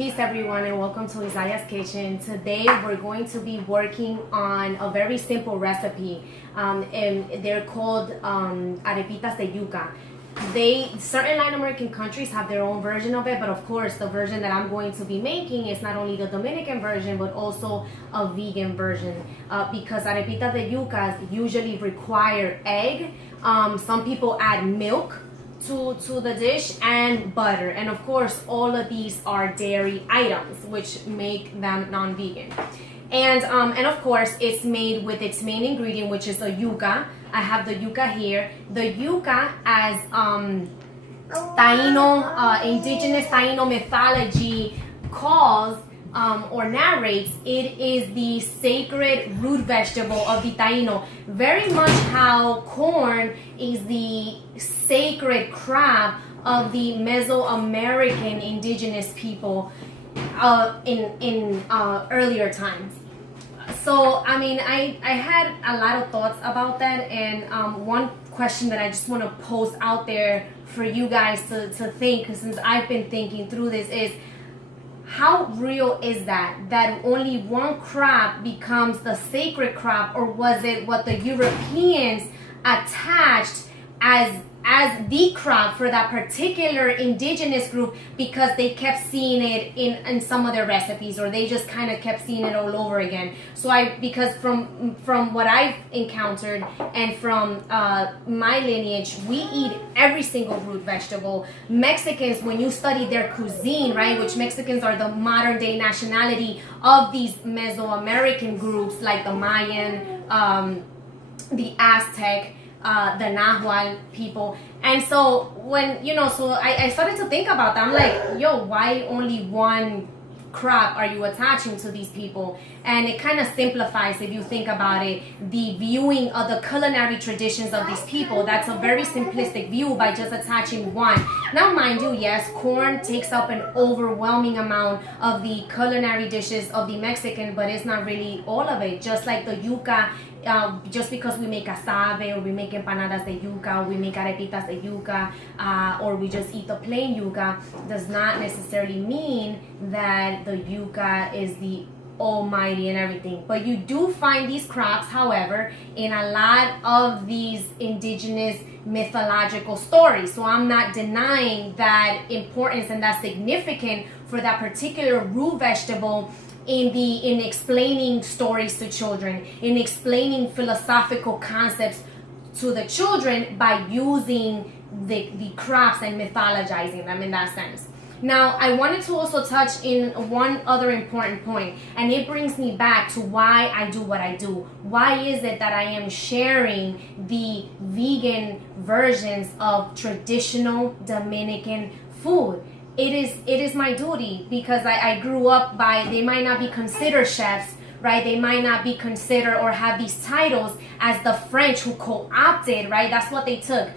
Peace everyone and welcome to Izayaa's Kitchen. Today we're going to be working on a very simple recipe and they're called Arepitas de Yuca. Certain Latin American countries have their own version of it, but of course the version that I'm going to be making is not only the Dominican version but also a vegan version because Arepitas de Yuca usually require egg. Some people add milk to the dish and butter, and of course all of these are dairy items which make them non-vegan, and of course it's made with its main ingredient, which is the yuca. I have the yuca here. The yuca, as Taino indigenous Taino mythology calls or narrates, it is the sacred root vegetable of the Taino. Very much how corn is the sacred crop of the Mesoamerican indigenous people in earlier times. So I mean, I had a lot of thoughts about that, and one question that I just want to post out there for you guys to think, since I've been thinking through this, is how real is that only one crop becomes the sacred crop, or was it what the Europeans attached as the crop for that particular indigenous group because they kept seeing it in some of their recipes, or they just kind of kept seeing it all over again. So because from what I've encountered and from my lineage, we eat every single root vegetable. Mexicans, when you study their cuisine, right, which Mexicans are the modern day nationality of these Mesoamerican groups like the Mayan, the Aztec, the Nahual people. And so when so I started to think about that. I'm like, yo, why only one crop are you attaching to these people? And it kind of simplifies, if you think about it, the viewing of the culinary traditions of these people. That's a very simplistic view by just attaching one. Now mind you, yes, corn takes up an overwhelming amount of the culinary dishes of the Mexican, but it's not really all of it. Just like the yuca, just because we make casabe, or we make empanadas de yuca, or we make arepitas de yuca, or we just eat the plain yuca, does not necessarily mean that the yuca is the almighty and everything. But you do find these crops, however, in a lot of these indigenous mythological stories. So I'm not denying that importance and that significant for that particular root vegetable in explaining stories to children, in explaining philosophical concepts to the children by using the crops and mythologizing them in that sense. Now, I wanted to also touch in one other important point, and it brings me back to why I do what I do. Why is it that I am sharing the vegan versions of traditional Dominican food? It is my duty, because I grew up they might not be considered chefs, right? They might not be considered or have these titles as the French who co-opted, right? That's what they took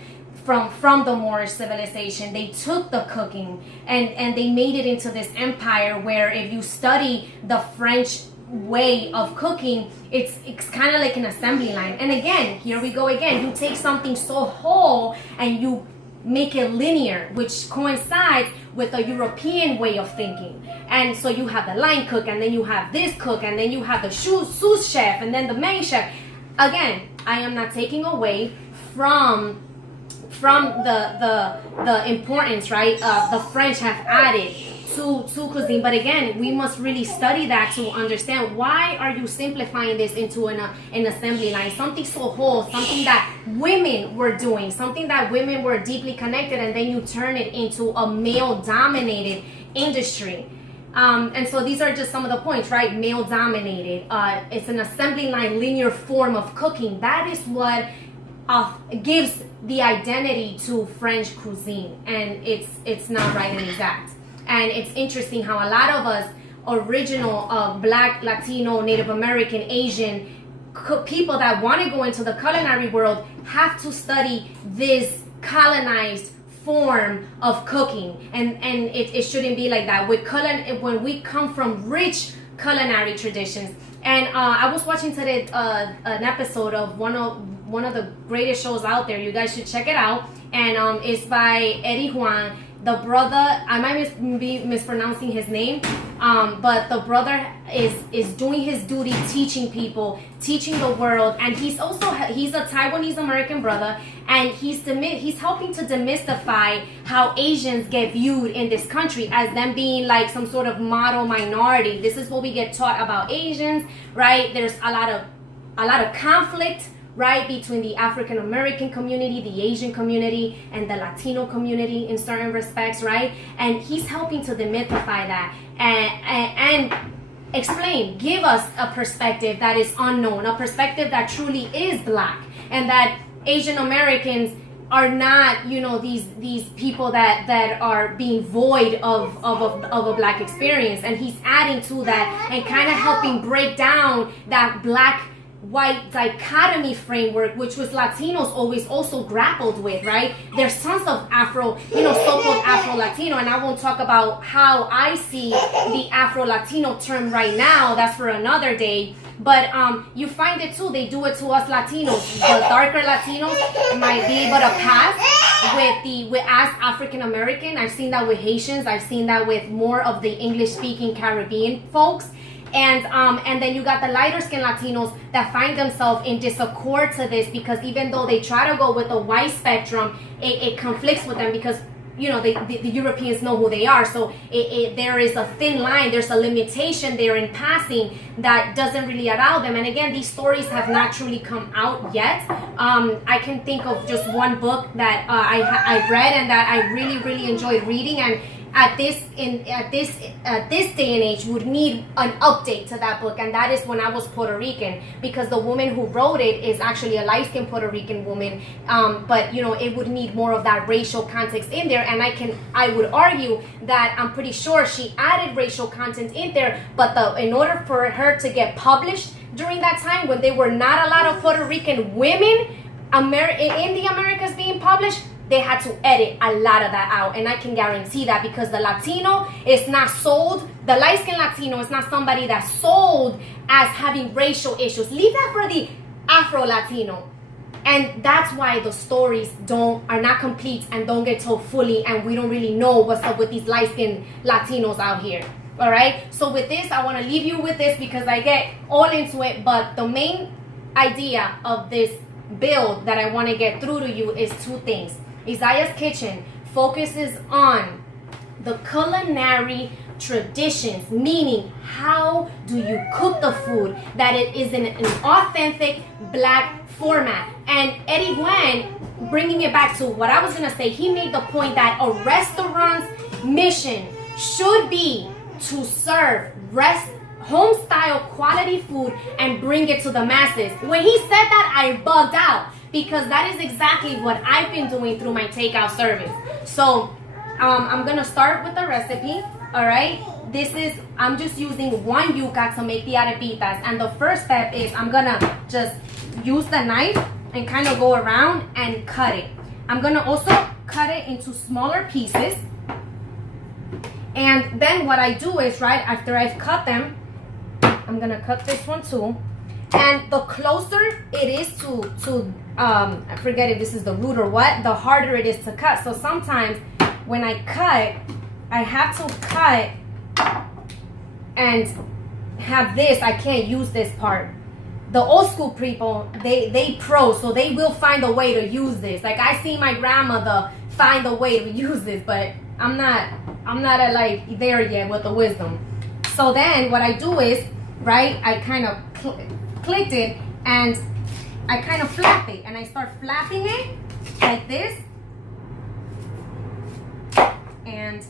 from the Moorish civilization. They took the cooking and they made it into this empire where, if you study the French way of cooking, it's kind of like an assembly line. And again, here we go again. You take something so whole and you make it linear, which coincides with the European way of thinking. And so you have the line cook, and then you have this cook, and then you have the sous chef, and then the main chef. Again, I am not taking away from the importance, right, the French have added to cuisine. But again, we must really study that to understand, why are you simplifying this into an assembly line, something so whole, something that women were doing, something that women were deeply connected, and then you turn it into a male dominated industry. And so these are just some of the points, right? Male dominated, it's an assembly line, linear form of cooking. That is what gives the identity to French cuisine, and it's not right and exact. And it's interesting how a lot of us original Black, Latino, Native American, Asian people that want to go into the culinary world have to study this colonized form of cooking, and it shouldn't be like that. When we come from rich culinary traditions. And I was watching today an episode of one of the greatest shows out there. You guys should check it out. And it's by Eddie Juan. The brother, I might be mispronouncing his name, but the brother is doing his duty, teaching people, teaching the world, and he's a Taiwanese American brother, and he's helping to demystify how Asians get viewed in this country as them being like some sort of model minority. This is what we get taught about Asians, right? There's a lot of conflict, right, between the African American community, the Asian community, and the Latino community in certain respects, right? And he's helping to demystify that and explain, give us a perspective that is unknown, a perspective that truly is black, and that Asian Americans are not, you know, these people that are being void of a black experience. And he's adding to that and kind of helping break down that black white dichotomy framework, which was Latinos always also grappled with, right? There's tons of Afro, you know, so-called Afro-Latino, and I won't talk about how I see the Afro-Latino term right now. That's for another day. But you find it too. They do it to us Latinos. The darker Latinos might be able to pass with as African American. I've seen that with Haitians. I've seen that with more of the English-speaking Caribbean folks. And then you got the lighter skinned Latinos that find themselves in disaccord to this, because even though they try to go with the white spectrum, it conflicts with them because, you know, the Europeans know who they are. So there is a thin line, there's a limitation there in passing that doesn't really allow them. And again, these stories have not truly come out yet. I can think of just one book that I read and that I really, really enjoyed reading, and at this day and age would need an update to that book, and that is When I Was Puerto Rican, because the woman who wrote it is actually a light-skinned Puerto Rican woman, but you know, it would need more of that racial context in there. And I would argue that I'm pretty sure she added racial content in there, but in order for her to get published during that time when there were not a lot of Puerto Rican women in the Americas being published, they had to edit a lot of that out. And I can guarantee that, because the Latino is not sold, the light-skinned Latino is not somebody that's sold as having racial issues. Leave that for the Afro-Latino. And that's why the stories are not complete and don't get told fully, and we don't really know what's up with these light-skinned Latinos out here. All right? So with this, I want to leave you with this because I get all into it, but the main idea of this build that I want to get through to you is two things. Izayaa's Kitchen focuses on the culinary traditions, meaning how do you cook the food that it is in an authentic black format. And Eddie Gwen, bringing it back to what I was going to say, he made the point that a restaurant's mission should be to serve home style quality food and bring it to the masses. When he said that, I bugged out, because that is exactly what I've been doing through my takeout service. So I'm gonna start with the recipe. All right, I'm just using one yuca to make the arepitas, and the first step is I'm gonna just use the knife and kind of go around and cut it. I'm gonna also cut it into smaller pieces, and then what I do is, right after I've cut them, I'm gonna cut this one too. And the closer it is to I forget if this is the root or what, the harder it is to cut. So sometimes when I cut, I have to cut and have this. I can't use this part. The old school people, they pro, so they will find a way to use this. Like I see my grandmother find a way to use this, but I'm not at like there yet with the wisdom. So then what I do is, right, I kind of clicked it and I kind of flap it, and I start flapping it like this, and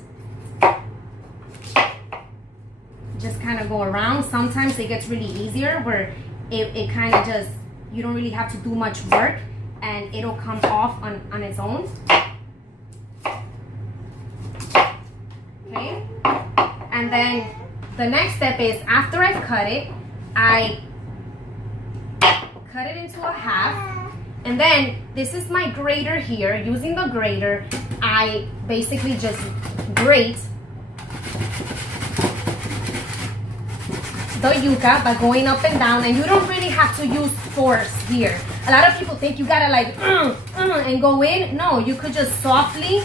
just kind of go around. Sometimes it gets really easier where it kind of just, you don't really have to do much work and it'll come off on its own. Okay, and then the next step is, after I've cut it, I cut it into a half, and then this is my grater here. Using the grater, I basically just grate the yuca by going up and down, and you don't really have to use force here. A lot of people think you gotta like and go in. No, you could just softly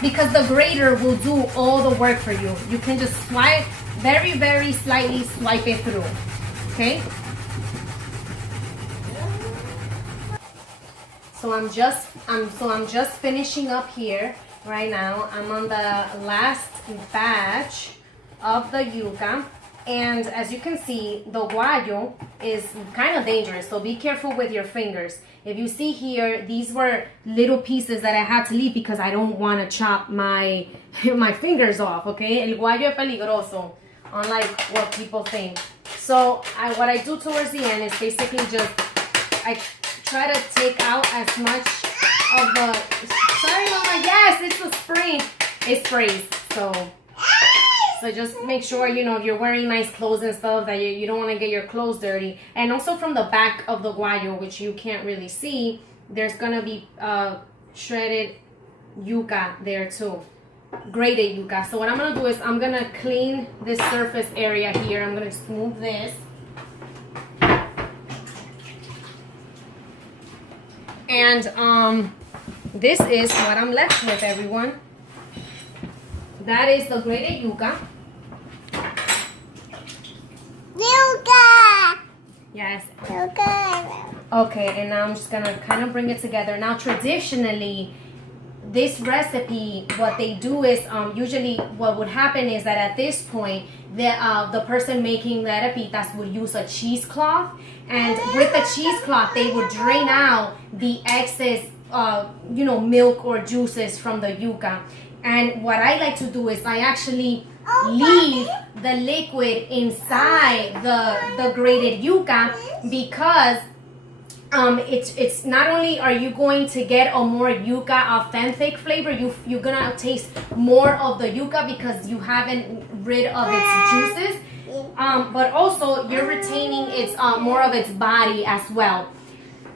because the grater will do all the work for you. You can just swipe, very, very slightly swipe it through, okay? So I'm just finishing up here right now. I'm on the last batch of the yuca. And as you can see, the guayo is kind of dangerous, so be careful with your fingers. If you see here, these were little pieces that I had to leave because I don't want to chop my fingers off, okay? El guayo es peligroso, unlike what people think. So what I do towards the end is basically just, I try to take out as much of the, sorry mama, yes, it's a spring. It sprays, so just make sure, you know, if you're wearing nice clothes and stuff, that you don't want to get your clothes dirty. And also from the back of the guayo, which you can't really see, there's going to be shredded yuca there too. Grated yuca. So what I'm going to do is I'm going to clean this surface area here. I'm going to smooth this. And this is what I'm left with, everyone. That is the grated yuca. Yuca! Yes. Yuca. Okay, and now I'm just gonna kind of bring it together. Now, traditionally, this recipe, what they do is, usually what would happen is that at this point, the person making the arepitas would use a cheesecloth, and with the cheesecloth, they would drain out the excess, you know, milk or juices from the yuca. And what I like to do is I actually leave the liquid inside the grated yuca, because it's not only are you going to get a more yuca authentic flavor, you're gonna taste more of the yuca because you haven't rid of its juices, but also you're retaining its more of its body as well.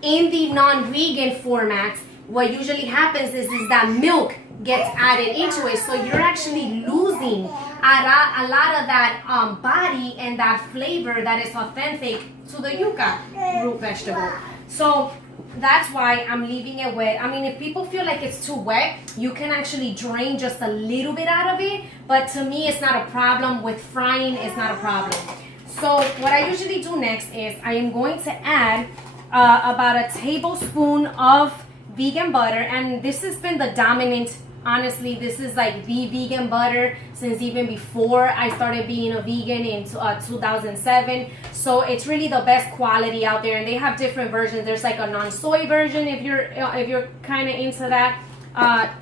In the non-vegan format, what usually happens is that milk gets added into it, so you're actually losing a lot of that body and that flavor that is authentic to the yuca root vegetable. So that's why I'm leaving it wet. I mean, if people feel like it's too wet, you can actually drain just a little bit out of it, but to me it's not a problem. With frying, it's not a problem. So what I usually do next is I am going to add about a tablespoon of vegan butter, and this has been the dominant, honestly, this is like the vegan butter since even before I started being a vegan in 2007. So it's really the best quality out there, and they have different versions. There's like a non-soy version if you're kind of into that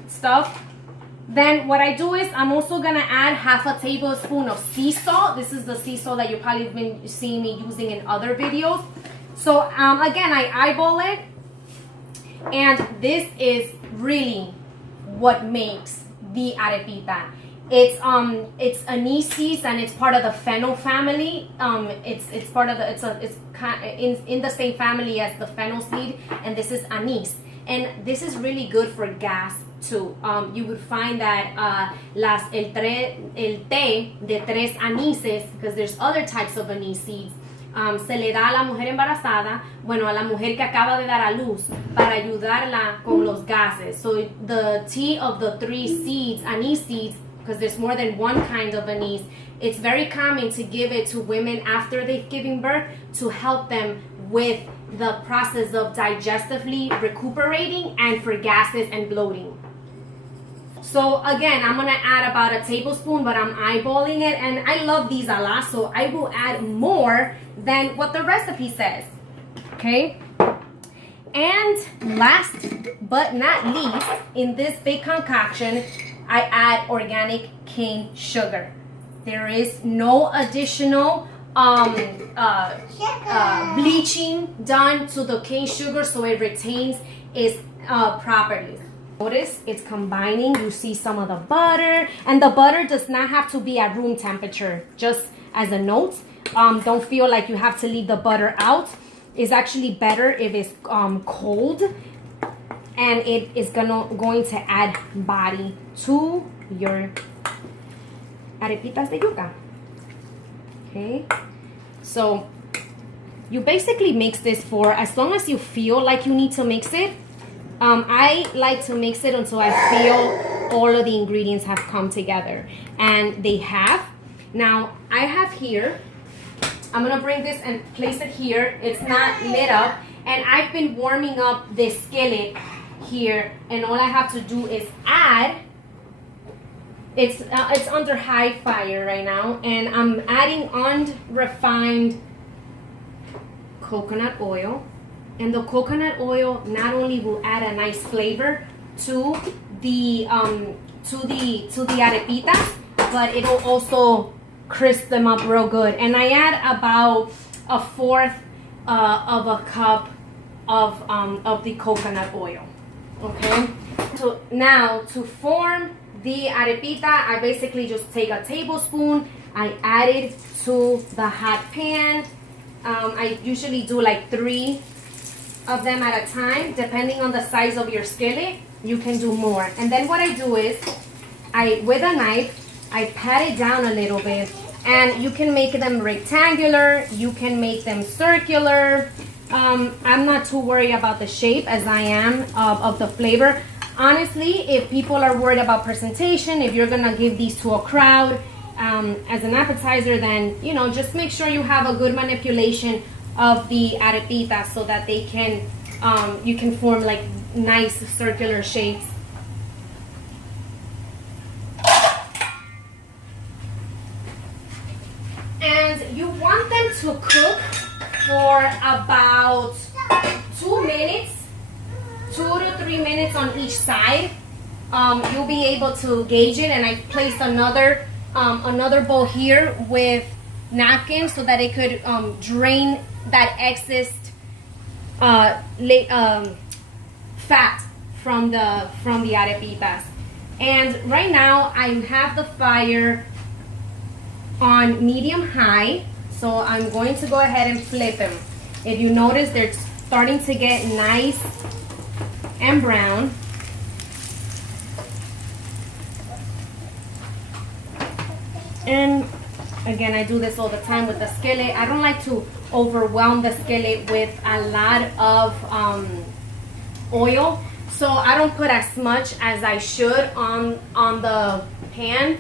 stuff. Then what I do is I'm also gonna add half a tablespoon of sea salt. This is the sea salt that you've probably been seeing me using in other videos. So again, I eyeball it, and this is really what makes the arepita. It's anise seeds, and it's part of the fennel family. It's part of the it's in the same family as the fennel seed, and this is anise, and this is really good for gas too. You would find that el té de tres anises, because there's other types of anise seeds. Se le da a la mujer embarazada, bueno, a la mujer que acaba de dar a luz, para ayudarla con los gases. So the tea of the three seeds, anise seeds, because there's more than one kind of anise, it's very common to give it to women after they've given birth to help them with the process of digestively recuperating and for gases and bloating. So again, I'm gonna add about a tablespoon, but I'm eyeballing it, and I love these a lot, so I will add more than what the recipe says, okay? And last but not least, in this big concoction, I add organic cane sugar. There is no additional bleaching done to the cane sugar, so it retains its properties. Notice it's combining. You see some of the butter, and the butter does not have to be at room temperature. Just as a note, don't feel like you have to leave the butter out. It's actually better if it's cold, and it is going to add body to your arepitas de yuca. Okay, so you basically mix this for as long as you feel like you need to mix it. I like to mix it until I feel all of the ingredients have come together. And they have. Now, I have here, I'm gonna bring this and place it here. It's not lit up. And I've been warming up this skillet here. And all I have to do is add, it's under high fire right now. And I'm adding unrefined coconut oil. And the coconut oil not only will add a nice flavor to the arepitas, but it'll also crisp them up real good. And I add about a fourth of a cup of the coconut oil. Okay. So now to form the arepita, I basically just take a tablespoon. I add it to the hot pan. I usually do like 3 of them at a time, depending on the size of your skillet. You can do more. And then what I do is, with a knife, I pat it down a little bit. And you can make them rectangular, you can make them circular. I'm not too worried about the shape as I am of the flavor. Honestly, if people are worried about presentation, if you're gonna give these to a crowd as an appetizer, then just make sure you have a good manipulation of the arepitas so that they can you can form like nice circular shapes. And you want them to cook for about 2 minutes, 2 to 3 minutes on each side. You'll be able to gauge it, and I placed another bowl here with napkins so that it could drain that excess fat from the arepitas. And right now I have the fire on medium high, so I'm going to go ahead and flip them. If you notice, they're starting to get nice and brown. And again, I do this all the time with the skillet. I don't like to overwhelm the skillet with a lot of oil, so I don't put as much as I should on the pan.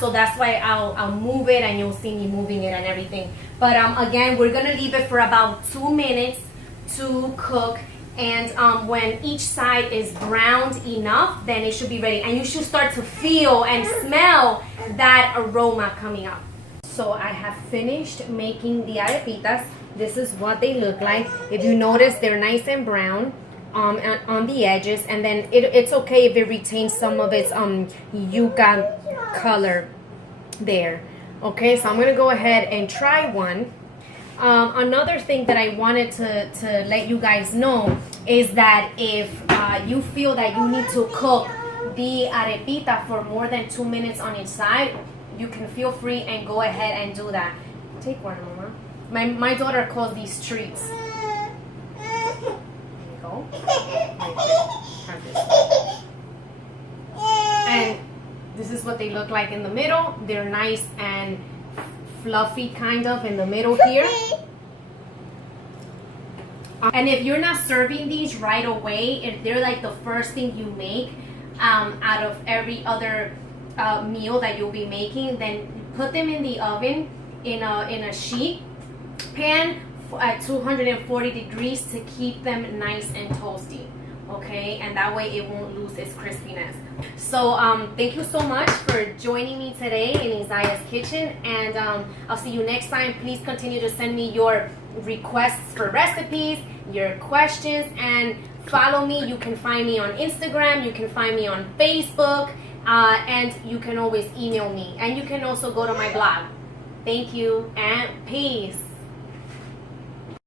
So that's why I'll move it, and you'll see me moving it and everything. But again, we're gonna leave it for about 2 minutes to cook. And when each side is browned enough, then it should be ready. And you should start to feel and smell that aroma coming up. So I have finished making the arepitas. This is what they look like. If you notice, they're nice and brown on the edges. And then it's okay if it retains some of its yuca color there. Okay, so I'm going to go ahead and try one. Another thing that I wanted to let you guys know is that if you feel that you need to cook the arepita for more than 2 minutes on each side, you can feel free and go ahead and do that. Take one, Mama. My daughter calls these treats. There you go. Have this. And this is what they look like in the middle. They're nice and fluffy kind of in the middle here. And if you're not serving these right away, if they're like the first thing you make out of every other meal that you'll be making, then put them in the oven in a sheet pan at 240 degrees to keep them nice and toasty. Okay, and that way it won't lose its crispiness. So thank you so much for joining me today in Izayaa's kitchen, and I'll see you next time. Please continue to send me your requests for recipes, your questions, and follow me. You can find me on Instagram, you can find me on Facebook, and you can always email me, and you can also go to my blog. Thank you and peace.